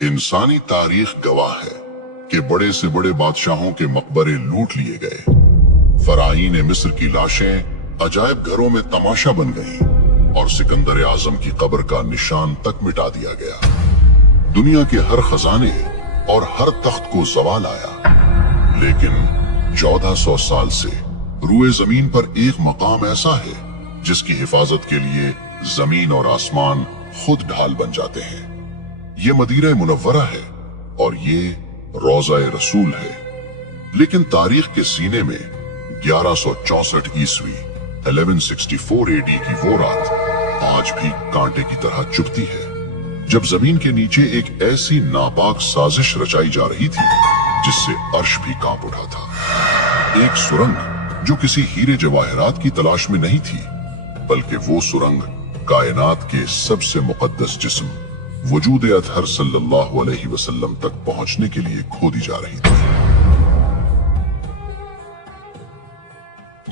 इंसानी तारीख गवाह है कि बड़े से बड़े बादशाहों के मकबरे लूट लिए गए। फराईन मिस्र की लाशें अजायब घरों में तमाशा बन गईं और सिकंदर आजम की कब्र का निशान तक मिटा दिया गया। दुनिया के हर खजाने और हर तख्त को ज़वाल आया, लेकिन 1400 साल से रूए जमीन पर एक मकाम ऐसा है जिसकी हिफाजत के लिए जमीन और आसमान खुद ढाल बन जाते हैं। ये मदीना मुनव्वरा है और ये रोज़ा रसूल है। लेकिन तारीख के सीने में 1164 ईस्वी 1164 AD की वो रात आज भी कांटे की तरह चुभती है, जब जमीन के नीचे एक ऐसी नापाक साजिश रचाई जा रही थी जिससे अर्श भी कांप उठा था। एक सुरंग जो किसी हीरे जवाहरात की तलाश में नहीं थी, बल्कि वो सुरंग कायनात के सबसे मुकद्दस जिस्म वजूद अतहर सल्लल्लाहु अलैहि वसल्लम तक पहुंचने के लिए खोदी जा रही थी।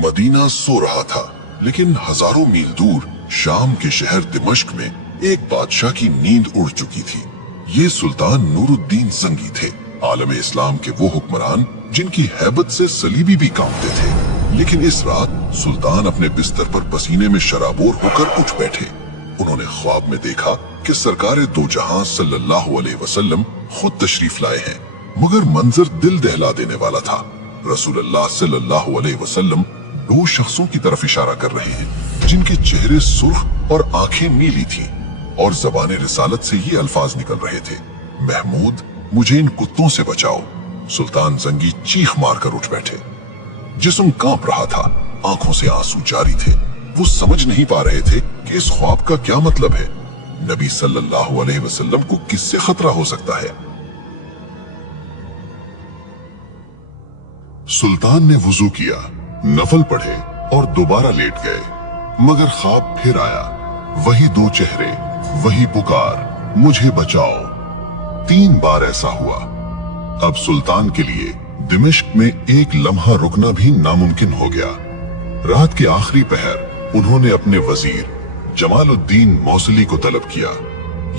मदीना सो रहा था, लेकिन हजारों मील दूर शाम के शहर दिमश्क में एक बादशाह की नींद उड़ चुकी थी। ये सुल्तान नूरुद्दीन जंगी थे, आलम इस्लाम के वो हुक्मरान जिनकी हैबत से सलीबी भी कांपते थे। लेकिन इस रात सुल्तान अपने बिस्तर पर पसीने में शराबोर होकर उठ बैठे। उन्होंने ख्वाब में देखा कि सरकारे दो जहां सल्लल्लाहु अलैहि वसल्लम खुद तशरीफ लाए हैं, मगर मंजर दिल दहला देने वाला था। रसूलुल्लाह सल्लल्लाहु अलैहि वसल्लम दो शख्सों की तरफ इशारा कर रहे हैं जिनके चेहरे सुर्ख और आंखें नीली थी और ज़बाने रिसालत से ये अल्फाज निकल रहे थे, महमूद मुझे इन कुत्तों से बचाओ। सुल्तान जंगी चीख मारकर उठ बैठे। जिस्म कांप रहा था, आंखों से आंसू जारी थे। वो समझ नहीं पा रहे थे कि इस ख्वाब का क्या मतलब है। नबी सल्लल्लाहु अलैहि वसल्लम को किससे खतरा हो सकता है? सुल्तान ने वुजू किया, नफल पढ़े और दोबारा लेट गए, मगर ख्वाब फिर आया। वही दो चेहरे, वही पुकार, मुझे बचाओ। 3 बार ऐसा हुआ। अब सुल्तान के लिए दिमिश्क में एक लम्हा रुकना भी नामुमकिन हो गया। रात के आखिरी पहर उन्होंने अपने वजीर जमालुद्दीन मौसली को तलब किया।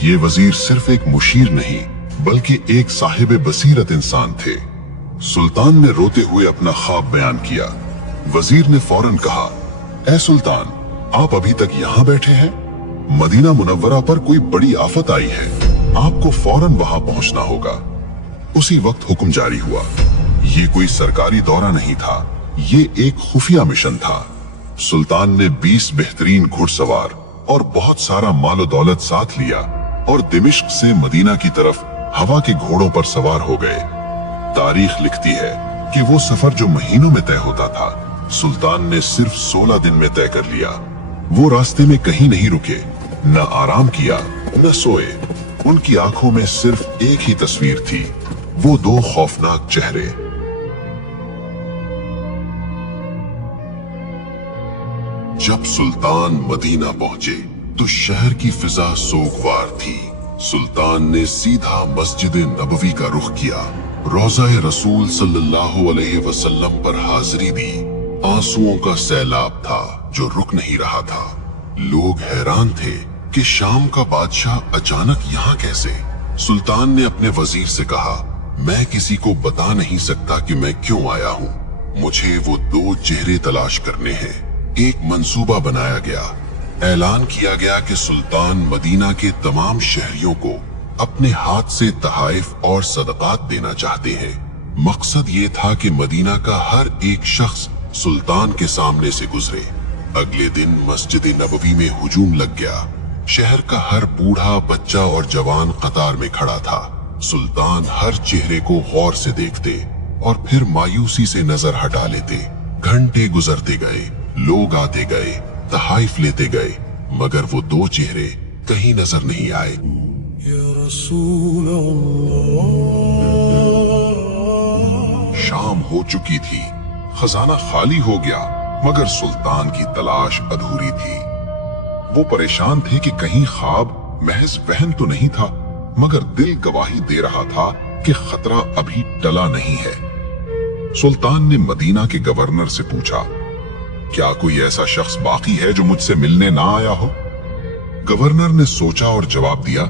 ये वजीर सिर्फ एक मुशीर नहीं, बल्कि एक साहिब बसीरत इंसान थे। सुल्तान ने रोते हुए अपना ख्वाब बयान किया। वजीर ने फौरन कहा, ऐ सुल्तान, आप अभी तक यहाँ बैठे हैं? मदीना मुनव्वरा पर कोई बड़ी आफत आई है, आपको फौरन वहां पहुंचना होगा। उसी वक्त हुक्म जारी हुआ। ये कोई सरकारी दौरा नहीं था, ये एक खुफिया मिशन था। सुल्तान ने 20 बेहतरीन घुड़सवार और बहुत सारा मालो दौलत साथ लिया और दिमिश्क से मदीना की तरफ हवा के घोड़ों पर सवार हो गए। तारीख लिखती है कि वो सफर जो महीनों में तय होता था, सुल्तान ने सिर्फ 16 दिन में तय कर लिया। वो रास्ते में कहीं नहीं रुके, न आराम किया, न सोए। उनकी आंखों में सिर्फ एक ही तस्वीर थी, वो 2 खौफनाक चेहरे। जब सुल्तान मदीना पहुंचे तो शहर की फिजा सोगवार थी। सुल्तान ने सीधा मस्जिद नबवी का रुख किया, रोज़ा रसूल सल्लल्लाहु अलैहि वसल्लम पर हाजिरी दी। आंसुओं का सैलाब था जो रुक नहीं रहा था। लोग हैरान थे कि शाम का बादशाह अचानक यहाँ कैसे? सुल्तान ने अपने वजीर से कहा, मैं किसी को बता नहीं सकता कि मैं क्यों आया हूँ। मुझे वो 2 चेहरे तलाश करने हैं। एक मंसूबा बनाया गया। ऐलान किया गया कि सुल्तान मदीना के तमाम शहरियों को अपने हाथ से तहाइफ और सदकात देना चाहते हैं। मकसद ये था कि मदीना का हर एक शख्स सुल्तान के सामने से गुजरे। अगले दिन मस्जिद नबवी में हुजूम लग गया। शहर का हर बूढ़ा, बच्चा और जवान कतार में खड़ा था। सुल्तान हर चेहरे को गौर से देखते और फिर मायूसी से नजर हटा लेते। घंटे गुजरते गए, लोग आते गए, तहाइफ लेते गए, मगर वो 2 चेहरे कहीं नजर नहीं आए। शाम हो चुकी थी, खजाना खाली हो गया, मगर सुल्तान की तलाश अधूरी थी। वो परेशान थे कि कहीं ख्वाब महज वहम तो नहीं था, मगर दिल गवाही दे रहा था कि खतरा अभी टला नहीं है। सुल्तान ने मदीना के गवर्नर से पूछा, क्या कोई ऐसा शख्स बाकी है जो मुझसे मिलने ना आया हो? गवर्नर ने सोचा और जवाब दिया,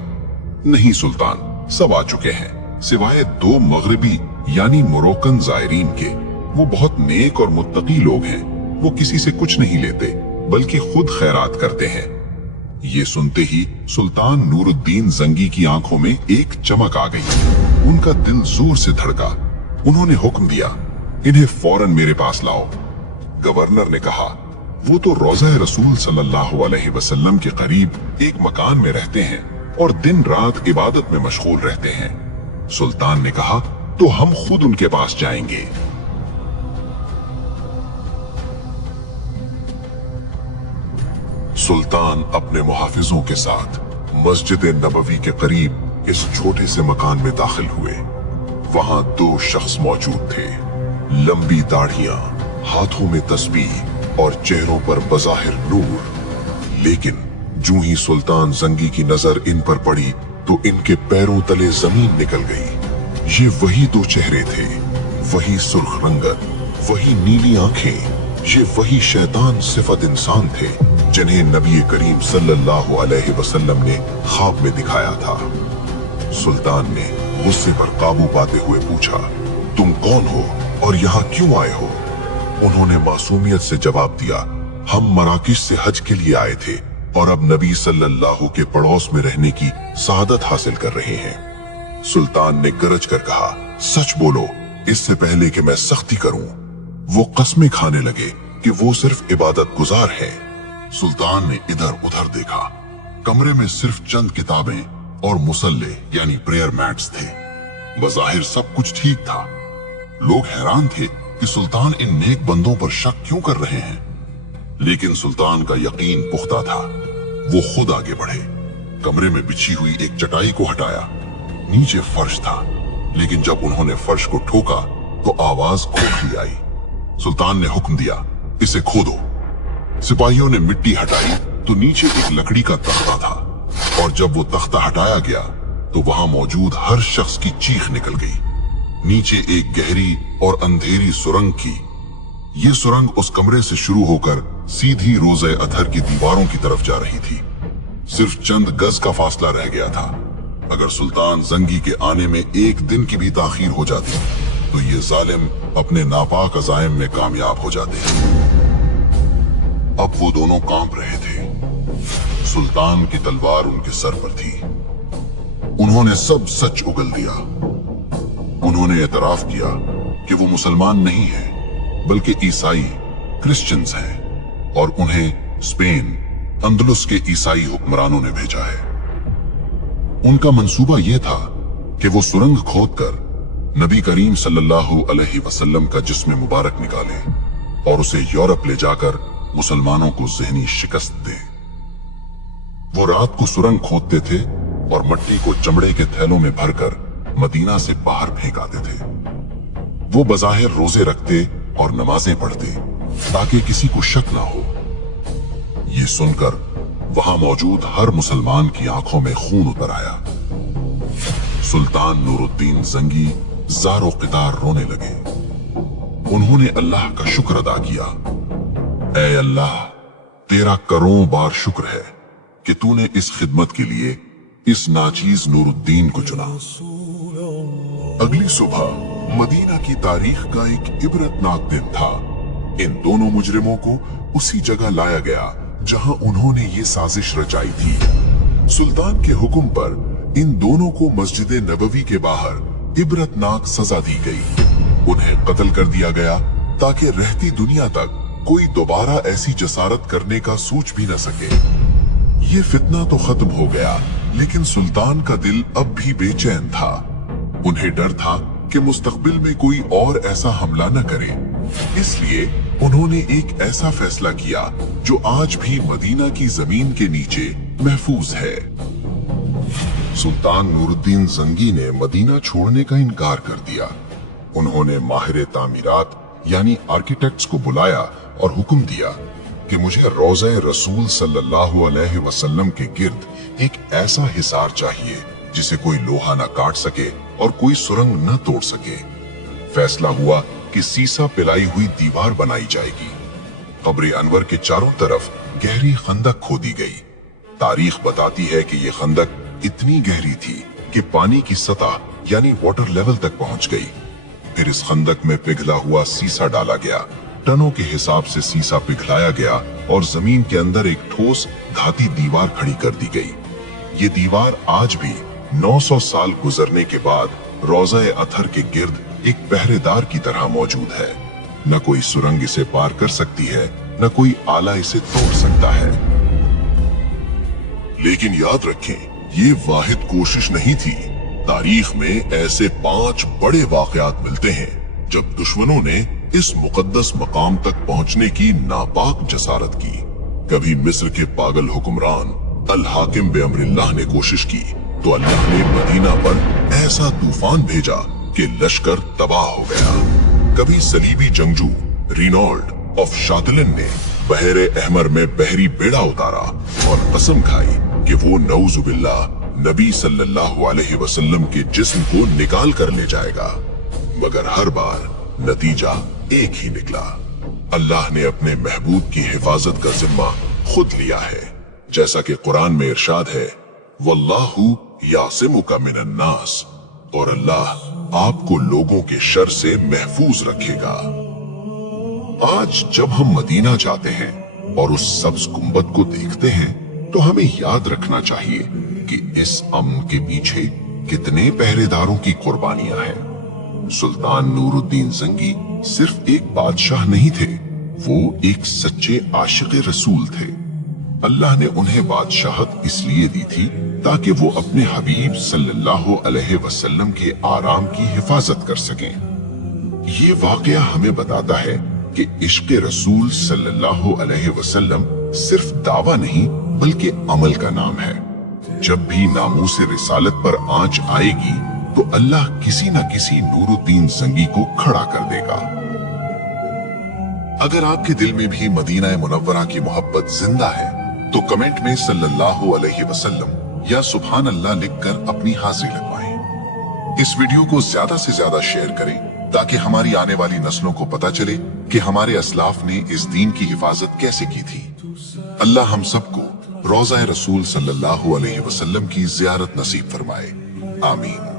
नहीं सुल्तान, सब आ चुके हैं, सिवाय 2 मगरबी यानी मोरक्कन जायरीन के। वो बहुत नेक और मुत्तकी लोग हैं। वो किसी से कुछ नहीं लेते बल्कि खुद खैरात करते हैं। ये सुनते ही सुल्तान नूरुद्दीन जंगी की आंखों में एक चमक आ गई। उनका दिल जोर से धड़का। उन्होंने हुक्म दिया, इन्हें फौरन मेरे पास लाओ। गवर्नर ने कहा, वो तो रोज़ा रसूल सल्लल्लाहु अलैहि वसल्लम के करीब एक मकान में रहते हैं और दिन रात इबादत में मशगूल रहते हैं। सुल्तान ने कहा, तो हम खुद उनके पास जाएंगे। सुल्तान अपने मुहाफिजों के साथ मस्जिद नबवी के करीब इस छोटे से मकान में दाखिल हुए। वहां 2 शख्स मौजूद थे, लंबी दाढ़ियां, हाथों में तस्बीह और चेहरों पर बज़ाहिर नूर। लेकिन जूं ही सुल्तान जंगी की नजर इन पर पड़ी तो इनके पैरों तले जमीन निकल गई। ये वही 2 चेहरे थे, वही सुर्ख रंगत, वही नीली आंखें। ये वही शैतान सिफत इंसान थे जिन्हें नबी करीम सल्लल्लाहु अलैहि वसल्लम ने ख्वाब में दिखाया था। सुल्तान ने गुस्से पर काबू पाते हुए पूछा, तुम कौन हो और यहाँ क्यों आए हो? उन्होंने मासूमियत से जवाब दिया, हम मराकिश से हज के लिए आए थे और अब नबी सल्लल्लाहु के पड़ोस में रहने की सआदत हासिल कर रहे हैं। सुल्तान ने गरज कर कहा, सच बोलो, इससे पहले कि मैं सख्ती करूं। वो कस्में खाने लगे कि वो सिर्फ इबादत गुजार है। सुल्तान ने इधर उधर देखा। कमरे में सिर्फ चंद किताबें और मुसल्ले यानी प्रेयर मैट्स थे। बज़ाहिर सब कुछ ठीक था। लोग हैरान थे कि सुल्तान इन नेक बंदों पर शक क्यों कर रहे हैं, लेकिन सुल्तान का यकीन पुख्ता था। वो खुद आगे बढ़े, कमरे में बिछी हुई एक चटाई को हटाया। नीचे फर्श था, लेकिन जब उन्होंने फर्श को ठोका तो आवाज खोखली आई। सुल्तान ने हुक्म दिया, इसे खोदो। सिपाहियों ने मिट्टी हटाई तो नीचे एक लकड़ी का तख्ता था, और जब वो तख्ता हटाया गया तो वहां मौजूद हर शख्स की चीख निकल गई। नीचे एक गहरी और अंधेरी सुरंग की। ये सुरंग उस कमरे से शुरू होकर सीधी रोज़े अतहर की दीवारों की तरफ जा रही थी। सिर्फ चंद गज का फासला रह गया था। अगर सुल्तान जंगी के आने में एक दिन की भी ताखीर हो जाती तो ये जालिम अपने नापाक अज़ाइम में कामयाब हो जाते। अब वो दोनों कांप रहे थे। सुल्तान की तलवार उनके सर पर थी। उन्होंने सब सच उगल दिया। उन्होंने एतराफ किया कि वो मुसलमान नहीं है बल्कि ईसाई क्रिश्चियंस हैं, और उन्हें स्पेन अंदलुस के ईसाई हुक्मरानों ने भेजा है। उनका मंसूबा यह था कि वो सुरंग खोदकर नबी करीम सल्लल्लाहु अलैहि वसल्लम का जिस्म मुबारक निकालें और उसे यूरोप ले जाकर मुसलमानों को ज़हनी शिकस्त दें। वो रात को सुरंग खोदते थे और मट्टी को चमड़े के थैलों में भरकर मदीना से बाहर फेंक आते थे। वो बज़ाहिर रोजे रखते और नमाजें पढ़ते ताकि किसी को शक ना हो। ये सुनकर वहां मौजूद हर मुसलमान की आंखों में खून उतर आया। सुल्तान नूरुद्दीन जंगी ज़ारो क़ितार रोने लगे। उन्होंने अल्लाह का शुक्र अदा किया। ऐ अल्लाह, तेरा करोड़ों बार शुक्र है कि तूने इस खिदमत के लिए इस नाचीज नूरुद्दीन को चुना। अगली सुबह मदीना की तारीख का एक इबरतनाक दिन था। इन दोनों मुजरिमों को उसी जगह लाया गया जहां उन्होंने ये साजिश रचाई थी। सुल्तान के हुक्म पर इन दोनों को मस्जिद नबवी के बाहर इबरतनाक सजा दी गई। उन्हें कत्ल कर दिया गया ताकि रहती दुनिया तक कोई दोबारा ऐसी जसारत करने का सोच भी न सके। ये फितना तो खत्म हो गया, लेकिन सुल्तान का दिल अब भी बेचैन था। उन्हें डर था कि मुस्तकबिल में कोई और ऐसा हमला न करे। इसलिए उन्होंने एक ऐसा फैसला किया जो आज भी मदीना की जमीन के नीचे महफूज है। सुल्तान नूरुद्दीन जंगी ने मदीना छोड़ने का इनकार कर दिया। उन्होंने माहिर तामीरात यानी आर्किटेक्ट्स को बुलाया और हुक्म दिया कि मुझे रोज़े रसूल सल्लल्लाहु अलैहि वसल्लम के गिर्द एक ऐसा हिसार चाहिए जिसे कोई लोहा न काट सके और कोई सुरंग न तोड़ सके। फैसला हुआ कि सीसा पिलाई हुई दीवार बनाई जाएगी। कब्र अनवर के चारों तरफ गहरी खंदक खोदी गई। तारीख बताती है कि यह खंदक इतनी गहरी थी कि पानी की सतह यानी वाटर लेवल तक पहुंच गई। फिर इस खंदक में पिघला हुआ सीसा डाला गया, टनों के हिसाब से सीसा पिघलाया गया और जमीन के अंदर एक ठोस धाती दीवार खड़ी कर दी गई। ये दीवार आज भी 900 साल गुजरने के बाद रोज़ा-ए अथर के गिर्द एक पहरेदार की तरह मौजूद है। न कोई सुरंग इसे पार कर सकती है, न कोई आला इसे तोड़ सकता है। लेकिन याद रखें, ये वाहिद कोशिश नहीं थी। तारीख में ऐसे 5 बड़े वाकयात मिलते हैं जब दुश्मनों ने इस मुकद्दस मकाम तक पहुंचने की नापाक जसारत की। कभी मिस्र के पागल हुक्मरान अल हाकिम बेअमरिल्लाह ने कोशिश की तो अल्लाह ने मदीना पर ऐसा तूफान भेजा कि लश्कर तबाह हो गया। कभी सलीबी जंगजू रिनॉल्ड ऑफ शातलिन ने बहरे अहमर में बहरी बेड़ा उतारा और कसम खाई कि वो नऊजुबिल्लाह नबी सल्लल्लाहु अलैहि वसल्लम के जिस्म को निकाल कर ले जाएगा, मगर हर बार नतीजा एक ही निकला। अल्लाह ने अपने महबूब की हिफाजत का जिम्मा खुद लिया है, जैसा कि कुरान में इरशाद है, वल्लाहु यासिमुका मिनन नास, और अल्लाह आपको लोगों के शर से महफूज रखेगा। आज जब हम मदीना जाते हैं और उस सब्ज गुंबद को देखते हैं तो हमें याद रखना चाहिए कि इस अमन के पीछे कितने पहरेदारों की कुर्बानियां हैं। सुल्तान नूरुद्दीन जंगी सिर्फ एक बादशाह नहीं थे, वो एक सच्चे आशिक़े रसूल थे। अल्लाह ने उन्हें बादशाहत इसलिए दी थी ताकि वो अपने हबीब सल्लल्लाहु अलैहि वसल्लम के आराम की हिफाजत कर सकें। ये वाकया हमें बताता है कि इश्क़े रसूल सल्लल्लाहु अलैहि वसल्लम सिर्फ दावा नहीं बल्कि अमल का नाम है। जब भी नामूस रिसालत पर आंच आएगी तो अल्लाह किसी न किसी नूरुद्दीन जंगी को खड़ा कर देगा। अगर आपके दिल में भी मदीना मुनव्वरा की मोहब्बत जिंदा है तो कमेंट में सल्लल्लाहु अलैहि वसल्लम या सुभान अल्लाह लिखकर अपनी हाजिरी लगवाएं। इस वीडियो को ज्यादा से ज्यादा शेयर करें ताकि हमारी आने वाली नस्लों को पता चले कि हमारे असलाफ ने इस दीन की हिफाजत कैसे की थी। अल्लाह हम सबको रोज़ा रसूल सल्लल्लाहु अलैहि वसल्लम की ज़ियारत नसीब फरमाए। आमीन।